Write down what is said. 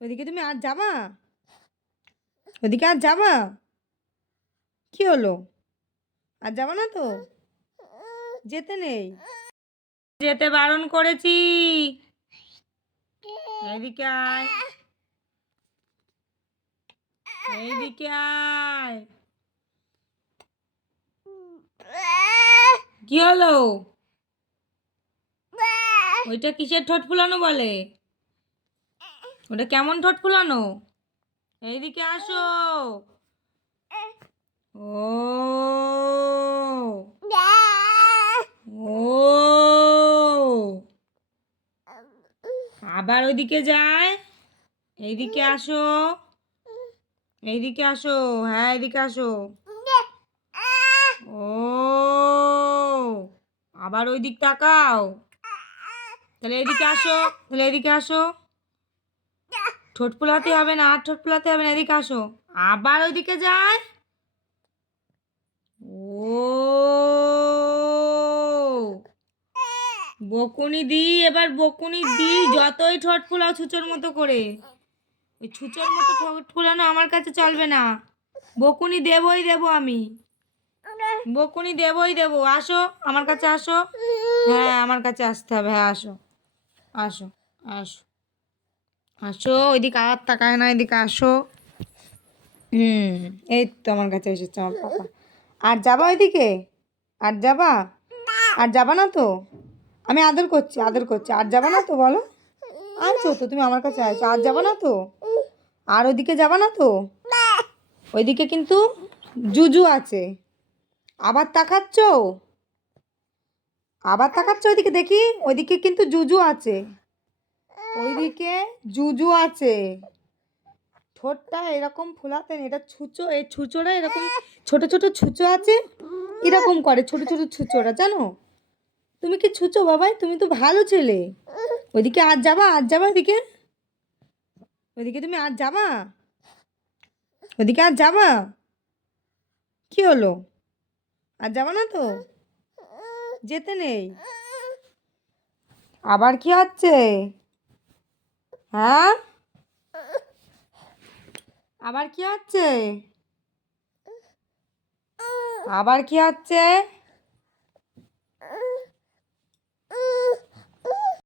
ওইদিকে তুমি আর যাবা? ওদিকে আর যাবা? কি হলো? আর যাবা না তো? যেতে নেই। যেতে বারণ করেছি। এইদিকে আয়। এইদিকে আয়। কি হলো? ওইটা কিসের ঠোঁট ফুলানো বলে? ওটা কেমন ঠোঁট ফুলানো? এইদিকে আসো। ও। ও। আবার ওইদিকে যায়। এইদিকে আসো। এইদিকে আসো। হ্যাঁ এইদিকে আসো। ও। আবার ওই দিক তাকাও। তাহলে এদিকে আসো। তাহলে এদিকে আসো। ঠোঁট ফুলাতে হবে না আর ঠোঁট ফুলাতে হবে না, এদিকে আসো। আবার ওইদিকে যায় ও বকুনি দি, এবার বকুনি দি, যতই ঠোঁট ফুলাও ছুচোর মতো করে। ওই ছুচোর মতো ঠোঁট ফুলানো আমার কাছে চলবে না। বকুনি দেবই দেবো আমি। বকুনি দেবই দেবো। আসো, আমার কাছে আসো। হ্যাঁ আমার কাছে আসতে হবে। হ্যাঁ আসো। আসো আসো। আসো, ওইদিকে আর তাকায় না, এদিকে আসো। হুম, এই তো আমার কাছে এসেছে আমার পাপা। আর যাবা ওইদিকে? আর যাবা? আর যাবা না তো? আমি আদর করছি আদর করছি। আর যাবা না তো, বলো? আছো তো, তুমি আমার কাছে আছো। আর যাবা না তো? আর ওইদিকে যাবা না তো? ওইদিকে কিন্তু জুজু আছে। আবার তাকাচ্ছ? আবার তাকাচ্ছ ওইদিকে দেখি? ওইদিকে কিন্তু জুজু আছে। ওইদিকে জুজু আছে। ঠোঁটটা এরকম ফুলাতেন এটা ছুঁচো, এই ছুঁচোরা এরকম ছোট ছোট ছুঁচো আছে, এরকম করে ছোট ছোট ছুঁচোরা জানো? তুমি কি ছুঁচো বাবাই? তুমি তো ভালো ছেলে। ওইদিকে আর যাবা আর যাবা ওইদিকে ওইদিকে তুমি আর যাবা? ওইদিকে আর যাবা? কি হলো? আর যাবা না তো? যেতে নেই। আবার কি হচ্ছে? হ্যাঁ? আবার কি হচ্ছে? আবার কি হচ্ছে?